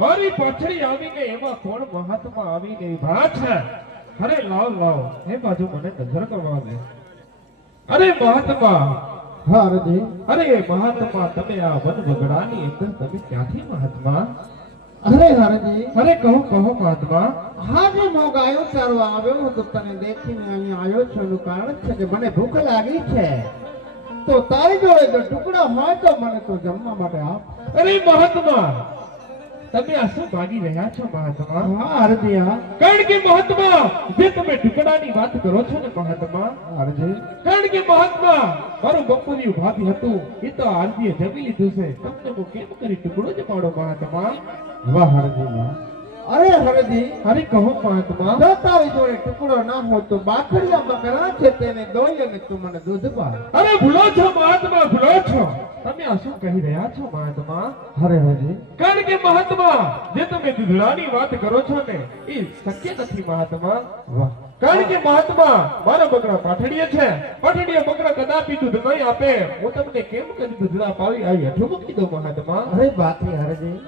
મારી પાછળી આવીને એમાં કોણ મહાત્મા આવીને વાત છે? અરે લાવ લાવ એ બાજુ મને નજર કરવા દે. અરે મહાત્મા, હા હરજી. અરે મહાત્મા, તમે આ વન વગડાની અંદર તમે ક્યાંથી મહાત્મા? અરે હરજી, અરે કહો કહો મહાત્મા. આજે હું ગાયો ચારવા આવ્યો હતો, તને દેખીને અહીંયા આવ્યો છું. એનું કારણ છે કે મને ભૂખ લાગી છે, તો તારી જોડે જો ટુકડા હોય તો મને તો જમવા માટે આપ. અરે મહાત્મા, તમે આ શું માગી રહ્યા છો મહાત્મા? હા હરજી, હા. કારણ કે મહાત્મા, જે તમે ટુકડાની વાત કરો છો ને મહાત્મા, હરજી, કારણ કે મહાત્મા, મારું બપોરી ભાભી હતું એ તો આરતીએ જમી લીધું છે. તમને હું કેમ કરી ટુકડો જ પાડો મહાત્મા? વાહ હરજી, વાહ. અરે હરજી, અરે કહો મહાત્મા. જો તારી જોડે ટુકડો ના હોય તો બાકરિયા બકરા છે તેને દોઈ અને તું મને દૂધ પાડ. અરે ભૂલો છો મહાત્મા, ભૂલો છો. તમે આ શું કહી રહ્યા છો મહાત્મા? અરે હરજી, કારણ કે મહાત્મા, જે તમે દૂધડાની વાત કરો છો ને એ શક્ય નથી મહાત્મા. વાહ. કારણ કે મહાત્મા, મારા બકરા પાઠડીએ છે. પાઠડીએ બકરા કદાપી દૂધ નહીં આપે. હું તમને કેમ કરી દૂધડા પાવી આવી હેઠું મૂકી દઉં મહાત્મા? અરે બાકી હરજી,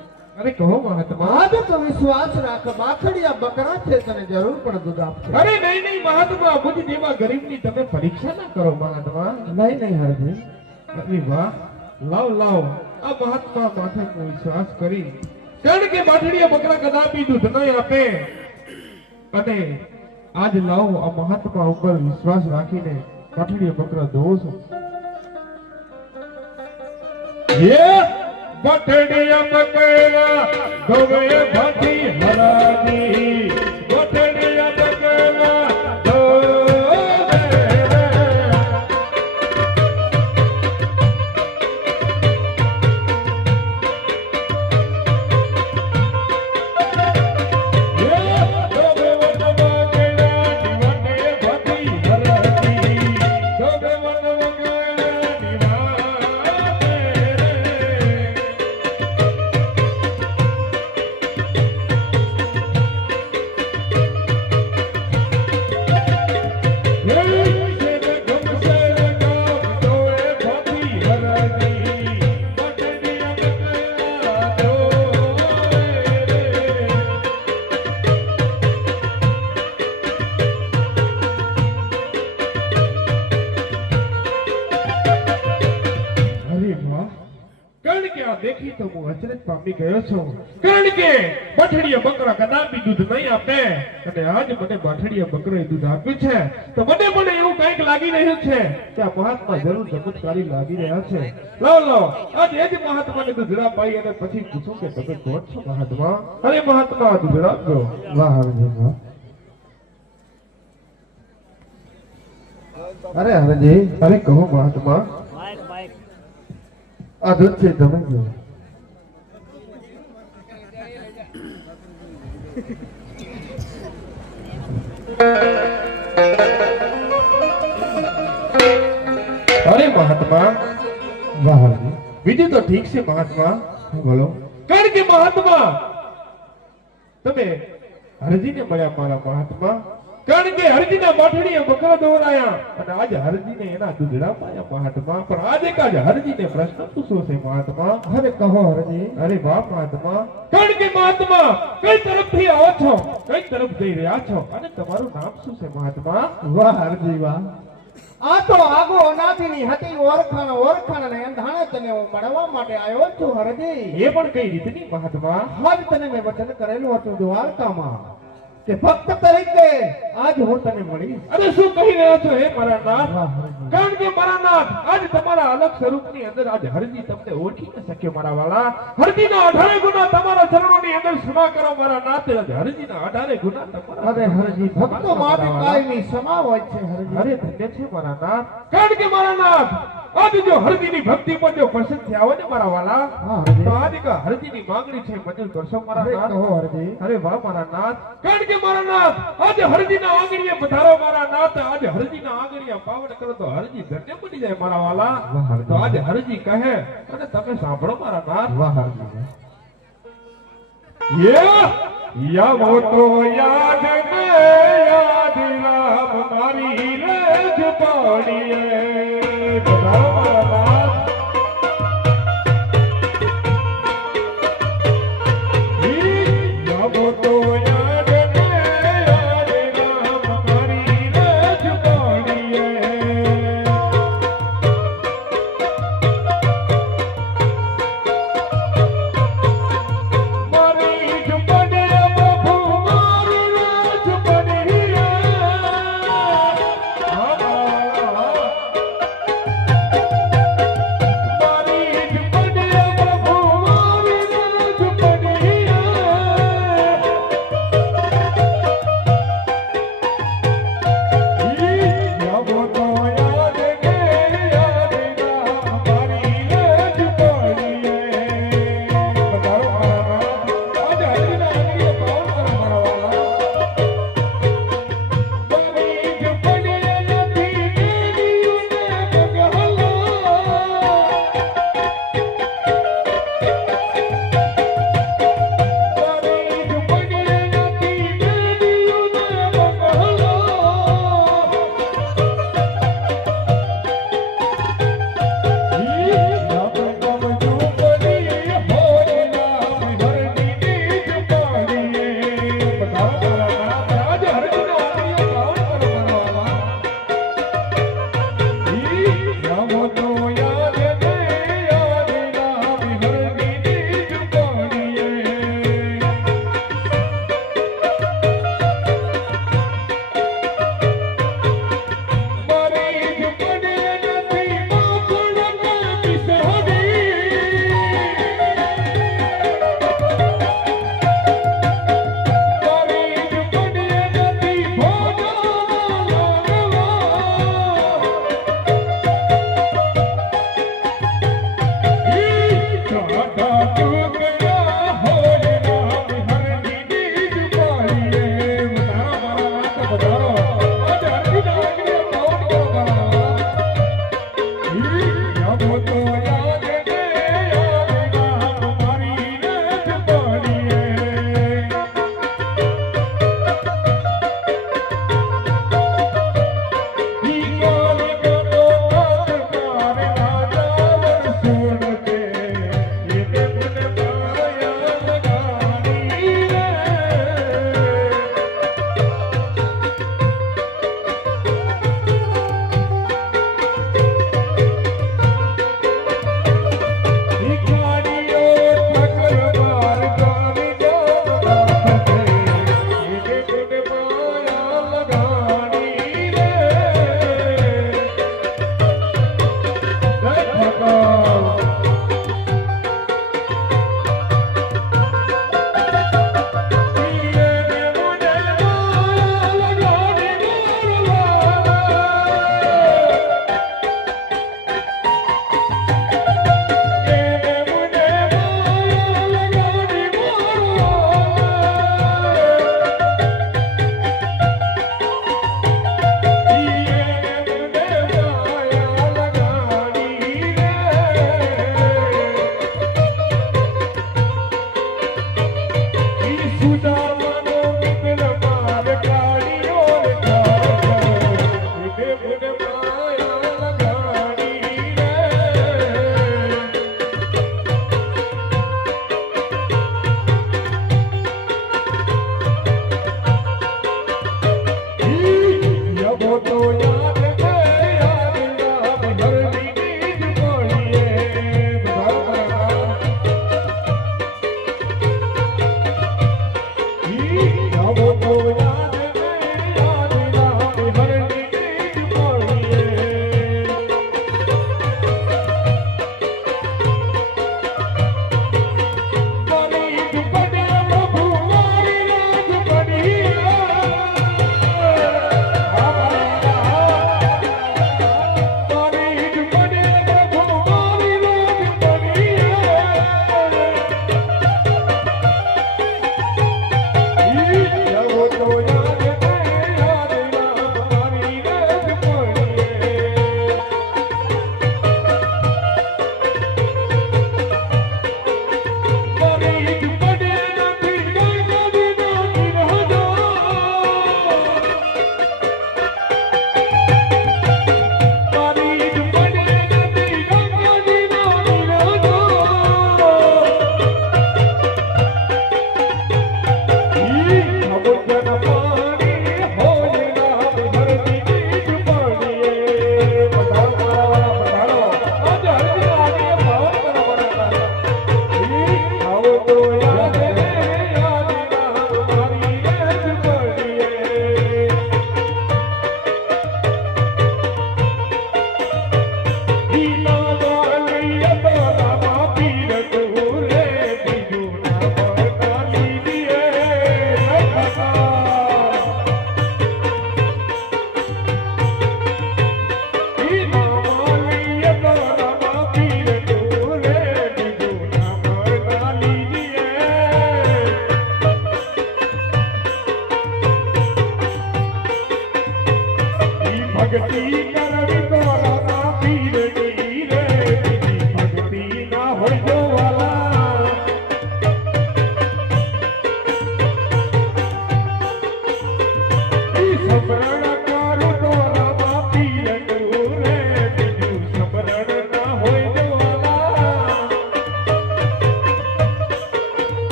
અરે કહો મહાત્મા. આજે તો વિશ્વાસ રાખ, બાકરિયા બકરા છે તને જરૂર પણ દૂધ આપશે. અરે નહીં નહીં મહાત્મા, મુજ જેવા ગરીબની તમે પરીક્ષા ના કરો મહાત્મા. નહીં નહીં હરજી. અરે વાહ, લાવ લાવ આ મહાત્મા માથે હું વિશ્વાસ કરી. કારણ કે બાઠડીએ બકરા કદાપી દૂધ નહીં આપે. અને આજ લાવ આ મહાત્મા ઉપર વિશ્વાસ રાખીને બાઠડીએ બકરા દોવો છો. બઠડિયા બકરા દોવે ભાતી હરાની. બઠડિયા બકરા દોવે. દેખી તો હું અચરજ પામી ગયો છું. કારણ કે બાઠડીયા બકરા કદાપી દૂધ નહીં આપે અને આજ મને બાઠડીયા બકરાએ દૂધ આપ્યું છે, તો મને એવું કંઈક લાગી રહ્યું છે કે આ મહાત્મા જરૂર ચમત્કારી લાગી રહ્યા છે. લાવ લાવ આજ એ જ મહાત્માને દૂધડા પાઈ અને પછી પૂછું કે તમે કોણ છો મહાત્મા? અરે મહાત્મા, દૂધડા આપજો. વાહ હરજી, વાહ. અરે હરજી, અરે કહો મહાત્મા. આ દૂધ છે તમે જો. અરે મહાત્મા, વાહ હરજી. બીજું તો ઠીક છે મહાત્મા, બોલો. કારણ કે મહાત્મા, તમે હરજીને મળ્યા મારા મહાત્મા. કારણ કે હરજીના બાઠડીએ બકરા દોરાયા અને આજે હરજીને એના દૂધડા પાયા મહાત્મા. પણ આજે કાજ હરજીને પ્રશ્ન પૂછવો છે મહાત્મા. અરે કહો હરજી. અરે વાહ મહાત્મા. કારણ કે મહાત્મા, કઈ તરફથી આવો છો, કઈ તરફ જઈ રહ્યા છો અને તમારું નામ શું છે મહાત્મા? વાહ હરજી, વાહ. આ તો આગો અનાથીની હતી ઓળખાણ ને અંધાણે તને હું મળવા માટે આવ્યો છું હરજી. એ પણ કઈ રીતની મહાત્મા? આજ તને મેં વચન કરેલું હતું દ્વારકામાં કે ભક્ત તરીકે આજ હું તને મળીશ. અરે શું કહી રહ્યા છો હે મારા નાથ? વાહ હરજી. કારણ કે મારા નાથ, આજ તમારા અલગ સ્વરૂપની અંદર આજ હરજી તમને ઓળખી ન શક્યો મારા વાલા. હરજીના 18 ગુના તમારા ચરણોની અંદર ક્ષમા કરો મારા નાથ. આજ હરજીના 18 ગુના તમારા. અરે હરજી, ભક્તો માટે કાયમી ક્ષમા હોય છે હરજી. અરે ધન્ય છે મારા નાથ. કારણ કે મારા નાથ, આજ જો હરજીની ભક્તિ પર જો પ્રસન્ન થયા હોય ને મારા વાલા, હા હરજી. તો આજ કા હરજીની માંગણી છે મંજૂર કરશો મારા અરે નાથ? કહો હરજી. અરે વાહ મારા નાથ. કારણ કે મારા નાથ, આજે હરજીના આંગણીએ પધારો મારા નાથ. આજે હરજીના આંગણીએ પાવન કરો તો હરજી ધન્ય બની જાય મારા વાલા. વાહ હરજી. તો આજે હરજી કહે અને તમે સાંભળો મારા નાથ. વાહ હરજી. યાવો તો યાદ ને યાદ રામ મારી રેજ પાડીએ. પધારો મારા નાથ.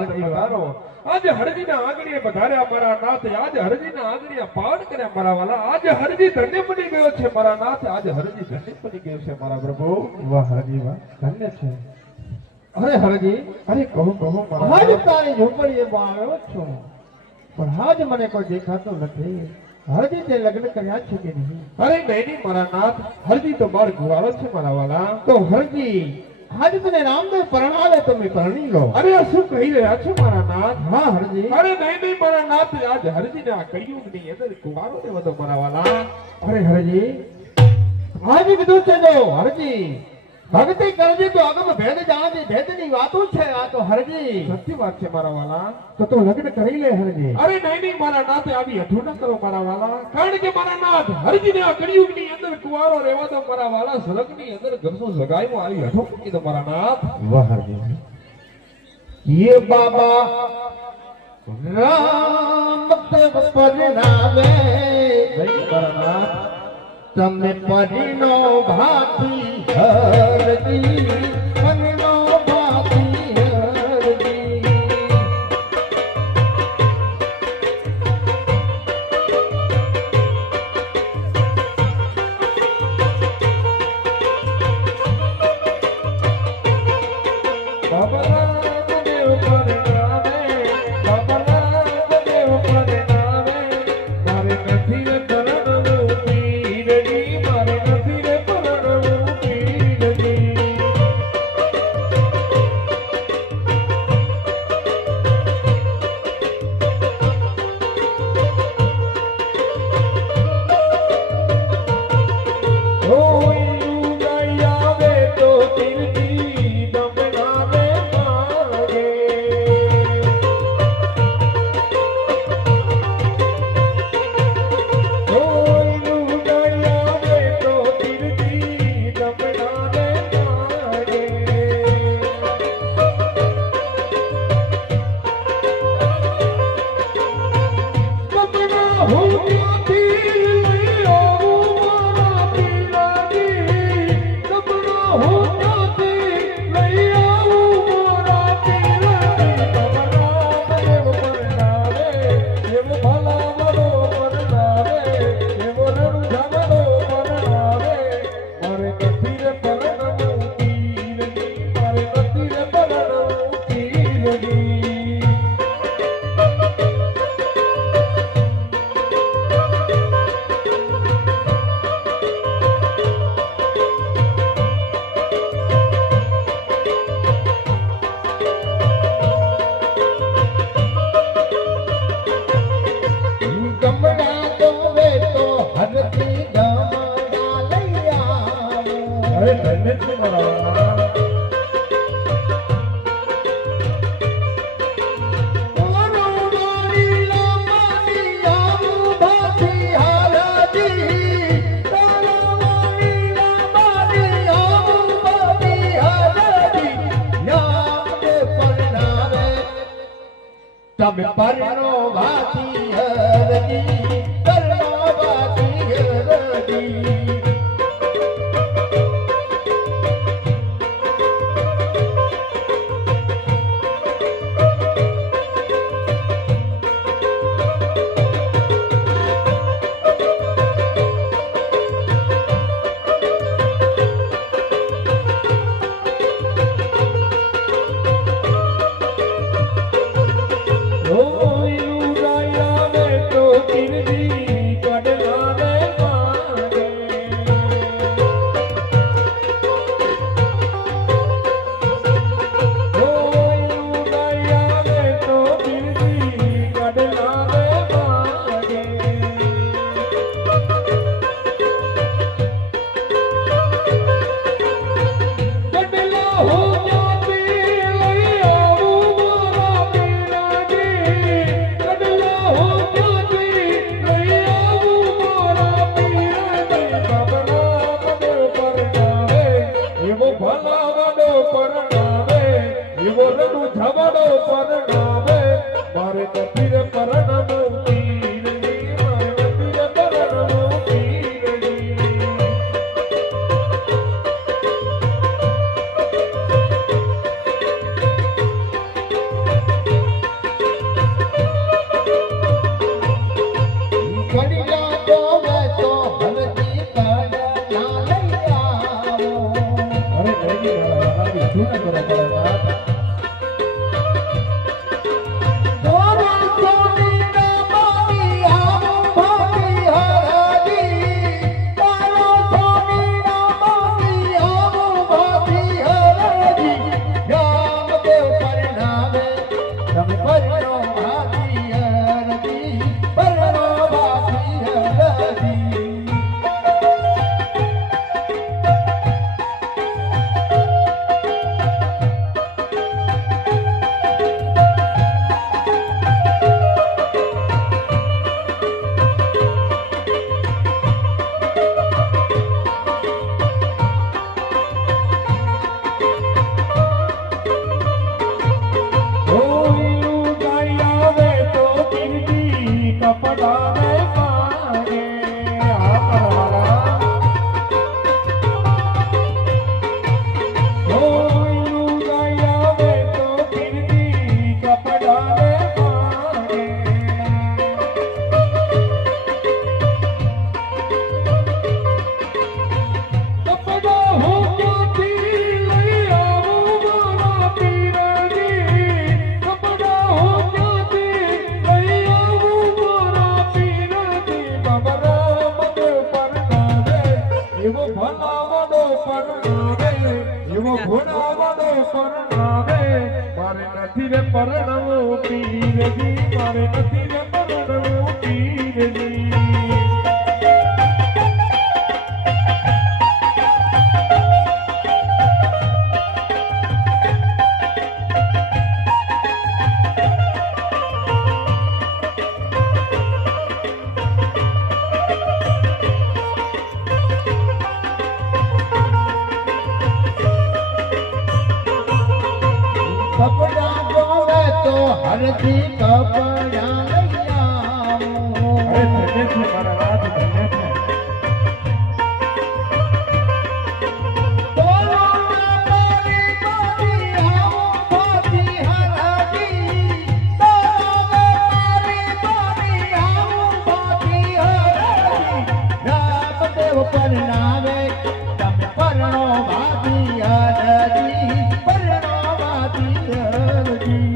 હરજી વધારો આજે હરજીના આંગણીએ વધાર્યા મારા નાથ આજે હરજીના આંગણીએ પાવન કર્યા મારા વાલા આજે હરજી ધન્ય બની ગયો છે મારા નાથ આજે હરજી ધન્ય બની ગયો છે મારા પ્રભુ વાહ હરજી વાહ ધન્ય છે અરે હરજી અરે કહો મારા આજ નાથ. તારી ઝૂંપડીએ આવ્યો છું પણ આજ મને કોઈ દેખાતો નથી હરજી તે લગ્ન કર્યા છે કે નહીં અરે નહીં મારા નાથ હરજી તો બાળ ગુવાળો છે મારા વાલા તો હરજી આજ તને રામદેવ પરણાવે તો મેં પરણી લો અરે આ શું કહી રહ્યા છો મારા નાથ હા હરજી અરે નહીં મારા નાથ આજ હરજીને આ કળિયુગની અંદર કુવારો ને વધો મારા વાલા અરે હરજી આજ કીધું છે જો હરજી ભક્તિ કરજે તો આગમ ભેદ જાણજે ભેદની વાતો છે આ તો હરજી સત્ય વાત છે મારા વાલા તો તું લગ્ન કરી લે હરજી અરે નહીં મારા નાથે આવી હઠું ન કરો મારા વાલા કારણ કે મારા નાથ હરજીને આ કળિયુગની અંદર કુવારો રહેવા દો મારા વાલા સલગની અંદર ઘરનું લગાવ્યું આવી હઠું મૂકી દો મારા નાથ વાહ હરજી ये बाबा राम तब परनावे નહીં મારા નાથ તમે પરિનો ભાતી હરજી પરિનો ભાતી હરજી બાબા રામદેવ પરણાવે બાબા રામદેવ પરણાવે મારે નથી રે પરણવું પીરજી મારે નથી રે પરણવું પીરજી ઓયું ગઈ આવે તો તીરથી દમણાને માગે ઓયું ગઈ આવે તો તીરથી દમણાને માગે કપડા હું ત્યાંથી લઈ આવું મારા પીરાજી કપડા હું ત્યાંથી લઈ આવું મારા પીરાજી બાબા રામદેવ પરણાવે એવો ભલા વડો પરણાવે એવો રણુ ઝામડો પરણાવે મારે નથી રે પરણવું પીરજી મારે નથી રે પરણવું પીરજી ગમડા દોવે તો હરજી ગમડા લઈ આવો અરે ધન્ય છે મારા વાલા તમે પરનો ભાતી હરજી પરનો ભાતી હરજી ઓયું ગઈ આવે તો તીરથી કડલાને માગે ઓયું ગઈ આવે તો તીરથી કડલાને માગે કડલા હું ત્યાંથી લઈ આવું મારા પીરાજી નથી રે પરણવું પીરજી મારે નથી રે પરણવું પીરજી કપડા જોવે તો હરજી કપડા લઈ આવું. અરે ધન્ય છે મારા રાજ ધન્ય છે બોલો ના મારી મારી આવું ભાતી હરજી. બોલો મારી મારી આવું ભાતી હરજી. રામદેવ પરણાવે તમે પરણો ભાતી હરજી. પરણો ભાતી હરજી.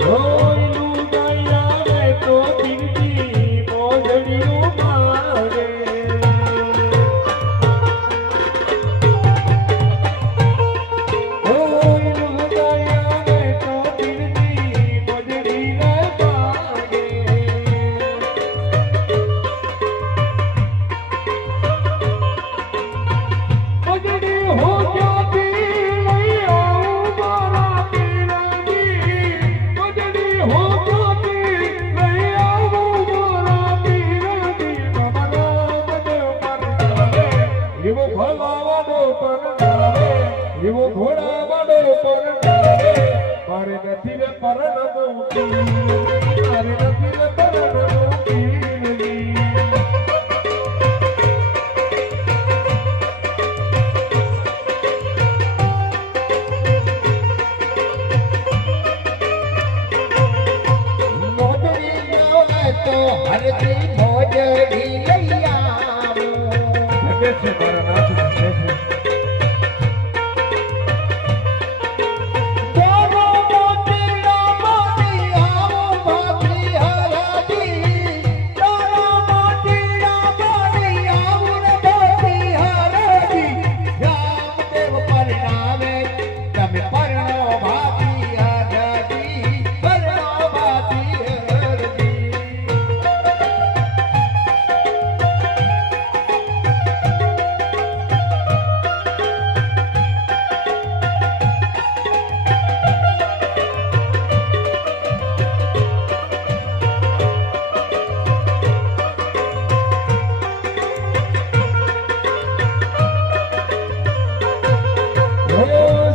રોયલું નહીં આવે તો પીરજી મોજડિયું મારે રોયલું નહીં આવે તો પીરજી મોજડીને માગે મોજડી હો જાતી લઈ આવું મારા પીરજી મોજડી હો જાતી લઈ આવું મારા પીરજી તમારા બધે પરણાવે એવો ભલાવાડો પરણાવે એવો ઘોડાવાડો પરણાવે મારે નથી રે પરણવું પીરજી મારે નથી રે પરણવું પીરજી મોજડી જોવે તો હરજી મોજડી લઈ આવું. ધન્ય છે મારા નાથ ધન્ય છે બોલો મોતીડા મોતી આવું ભાતી હરજી. બોલો મોતીડા મોતી આવું ને ભાતી હરજી. રામદેવ પરણાવે તમે પરણો ભાતી હરજી. પરણો ભાતી હરજી. ઓ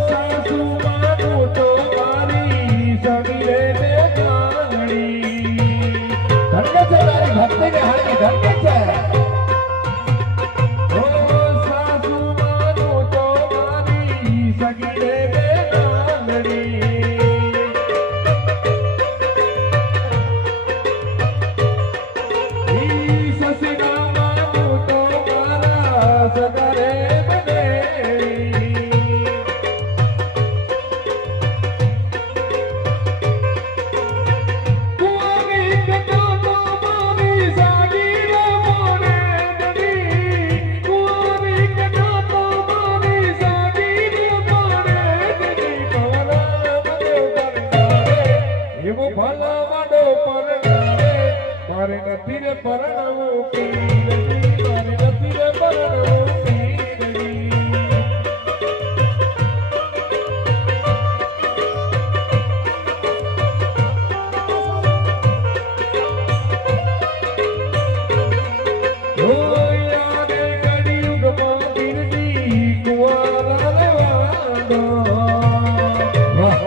સાસુ માનું તો મારી સગલે ને જાણી ધન્ય છે તારી ભક્તિને હારી ધન્ય છે. ઓ સાસુ માનું તો મારી સગલે ને જાણી ઈ સસરા માનું તો મારા સગરે બનેલી કુંવારી કટો તો મારી સાગી રે મોરે દડી કુંવારી કટો તો મારી સાગી રે મોરે દડી ભલા મને પરણાવે એવો ભલા વાડો પરણાવે મારે નથી રે પરણવું પીરજી મારે નથી રે પરણવું પીરજી યાદે કળિયુગમાં પીરજી કુંવારા લેવાડો વાહ.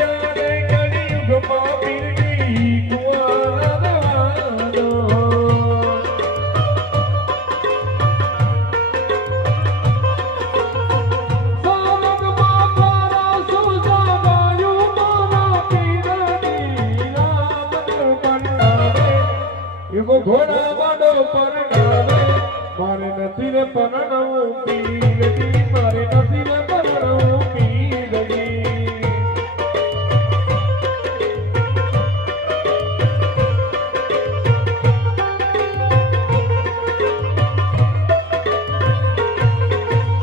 યાદે કળિયુગમાં પીરજી કુંવારા લેવાડો માડો પરણાવે મારે નથી રે પરણવું પીરજી મારે નથી રે પરણવું પીરજી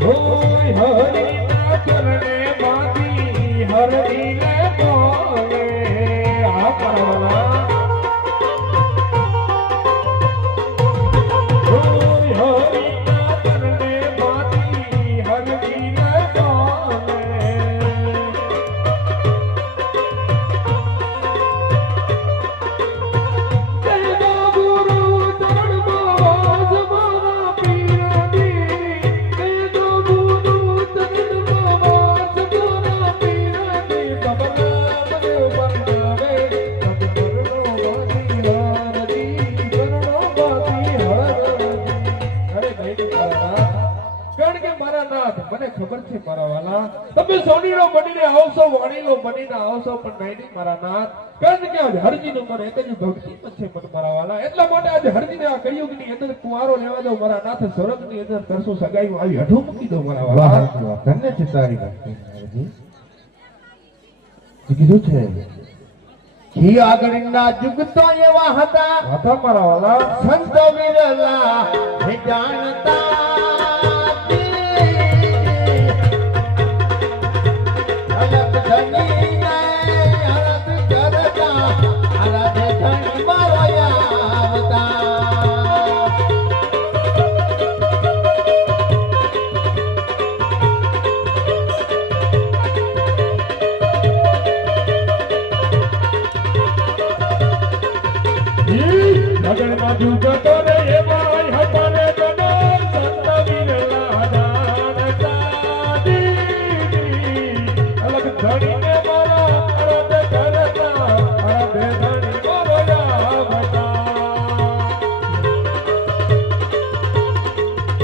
ઓય હરિના ચરણે માથી હરિને બોલે આ પરવાલા ઓય હરિના ચરણે માથી હરિને બોલે જય ગુરુ ચરણમાં વાસ મારા પીરની જય ગુરુ ચરણમાં વાસ મારા પીરની બબલા મને બનાવે સબરનો વાસી હરજી ચરણો વાસી હરજી અરે ભાઈ કારણ કે મારા નાથ મને ખબર છે મારા વાલા તમે સોનીનો બનીને આવશો વાણીનો બનીને આવશો પણ નહીં મારા નાથ કારણ કે આજે હરજીનું મને એક જ ભક્તિ છે મને મારા વાલા એટલા માટે આજે હરજીને આ કળિયુગની અંદર કુંવારો લેવા દો મારા નાથ સ્વર્ગની અંદર તરસો સગાઈમાં આવી અઢું મૂકી દો મારા વાલા ધન્ય છે તારી ભક્તિ હરજી કીધું છે ઈ આગળના યુગ તો એવા હતા મારા વાલા સંત વિરલા હે જાણતા અલગ ધણીને અલગ કરતા અલગ ધણી મારો આવતા લગનમાં જુગતો રે એવા હટાને જનો સંત વિરલા જાણતા અલગ ધણીને મારા અરદ કરતા અરદ ધણી મારો આવતા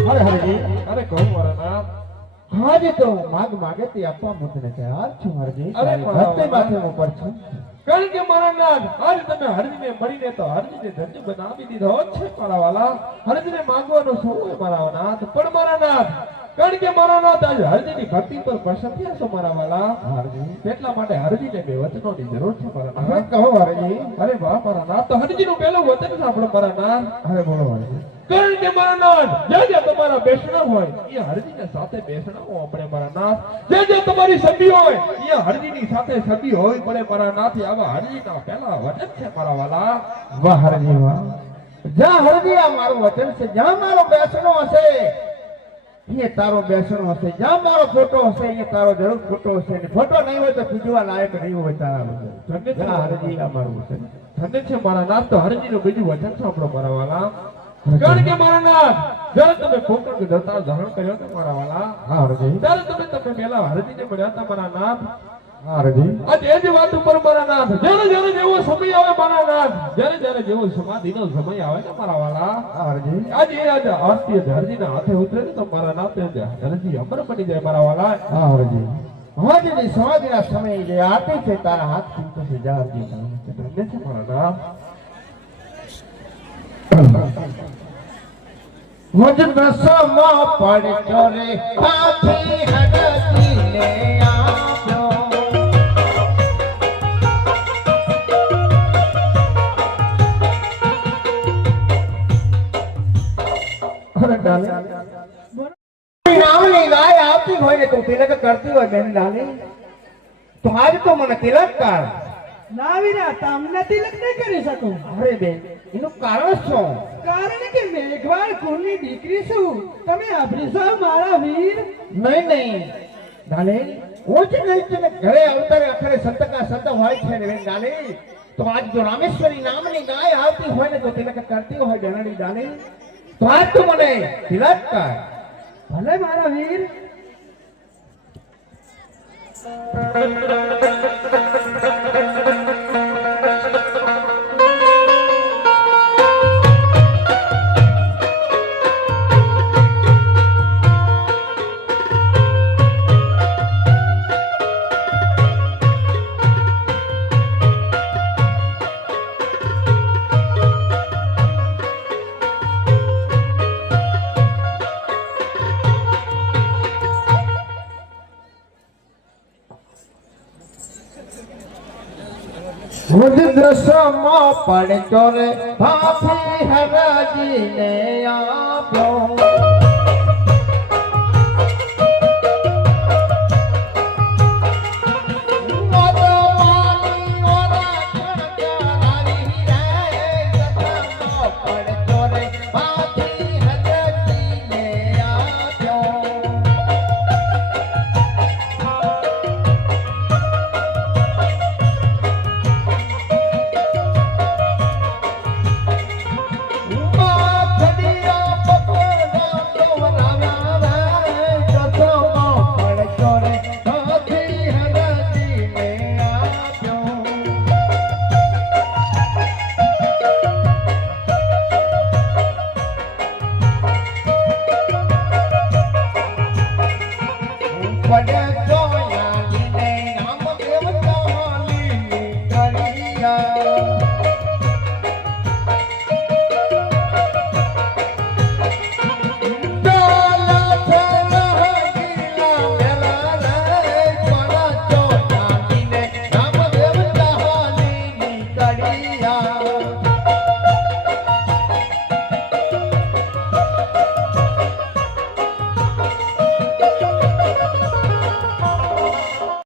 અરે હરજી અરે કહું મારા નામ હાજે તો માગે તે આપવા મુતને તૈયાર છું હરજી અરે ભક્તિ માથે ઉપર છું કારણ કે મારા નાથ આજ તમે હરજીને મળીને તો હરજીને ધન્ય બનાવી દીધો છે મારા વાલા હરજીને માંગવાનો સમય મારા નાથ પણ મારા નાથ કારણ કે મારા નાથ આજ હરજીની ભક્તિ પર પ્રસન્ન થયા છો મારા વાલા હરજી એટલા માટે હરજીને બે વચનોની જરૂર છે મારા હવે નાથ કહો હરજી અરે વાહ મારા નાથ તો હરજીનું પહેલું વચન સાંભળો મારા નાથ અરે બોલો હરજી કારણ કે મારા નાથ જ્યાં જ્યાં તમારા બેસણા હોય એ હરજીને સાથે બેસણા હો આપણે મારા નાથ જ્યાં જ્યાં તમારી સભી હોય એ હરજીની સાથે સભી હોય પડે મારા નાથ આવા હરજીના પહેલા વચન છે મારા વાલા વાહ હરજી વાહ જ્યાં હરજી આ મારું વચન છે જ્યાં મારો બેસણો હશે એ તારો બેસણો હશે જ્યાં મારો ફોટો હશે એ તારો જરૂર ફોટો હશે ને ફોટો નહીં હોય તો પૂજવા લાયક નહીં હોય તારા વચન જ્યાં હરજી આ મારું વચન ધન્ય છે મારા નાથ તો હરજીનું બીજું વચન સાંભળો મારા વાલા કારણ કે મારા નાથ જ્યારે તમે કોકણ દરતાર ધારણ કર્યો હતો મારા વાલા હા હરજી ત્યારે તમે પહેલા હરજીને મળ્યા હતા મારા નાથ હા હરજી આજે એ જ વાત ઉપર મારા નાથ જ્યારે જ્યારે જેવો સમય આવે મારા નાથ જ્યારે જ્યારે જેવો સમાધિનો સમય આવે ને મારા વાલા હા હરજી આજે આરતી હરજીના હાથે ઉતરે ને તો મારા નાથ હરજી અમર બની જાય મારા વાલા હા હરજી હરજી સમાધિના સમયે જે આરતી છે તારા હાથ ચિંતો છે જા હરજી ધન્ય છે મારા નાથ મુજ નસમાં પડ્યો રે હાથી હરજી ને આપ્યો અરે ડાલે નામની ગાય આવતી હોય ને તો તિલક કરતી હોય બેન ડાલે તો આજ તો મને તિલક કર ના વીરા તમને તિલક નહીં કરી શકું. અરે બેન એનું કારણ શું કારણ કે મેઘવાળ કુળની દીકરી છું. તમે આભરી છો મારા વીર. નહીં નહીં ડાલે હું જ નહીં તને ઘરે અવતારે અખરે સંતકા સંત હોય છે ને બેન ડાલે તો આજ જો રામેશ્વરી નામની ગાય આવતી હોય ને તો તિલક કરતી હોય બેનડી ડાલે તો આજ તો મને તિલક કર ભલે મારા વીર. મુજ દ્રશ્યમાં પડતો રે ભાભી હરજીને આપ્યો